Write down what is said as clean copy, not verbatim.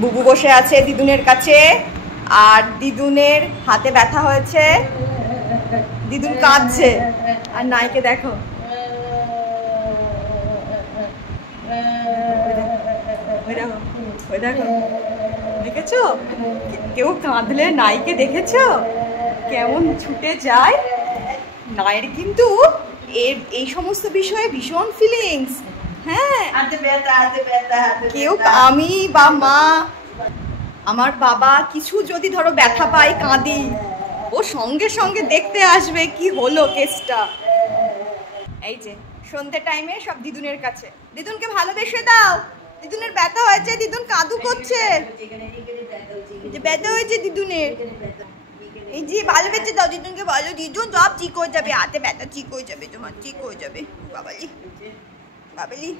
বুবু বসে আছে দিদুনের কাছে, আর দিদুনের হাতে ব্যথা হয়েছে, দিদুন কাঁদছে। আর নাইকে দেখো, ওই দেখো, দেখেছো কেউ কাঁদলে নাইকে দেখেছো কেমন ছুটে যায়। নাইর কিন্তু এই সমস্ত বিষয়ে ভীষণ ফিলিংস। হ্যাঁ, কেউ, আমি বা মা, আমার বাবা কিছু যদি ধরো ব্যথা পাই, কাঁদি, ও সঙ্গে সঙ্গে দেখতে আসবে কি হলো কেসটা। এই যে সন্ধ্যে টাইমে সব দিদুনের কাছে, দিদুনকে ভালোবেসে দাও, দিদুনের ব্যথা হয়েছে, দিদুন কাঁদু করছে, যে ব্যথা হয়েছে দিদুনের, এই যে ভালোবেসে দাও দিদুনকে, ভালো দিদুন সব ঠিক হয়ে যাবে, হাতে ব্যথা ঠিক হয়ে যাবে, তোমার ঠিক হয়ে যাবে। বাবালি বাবালি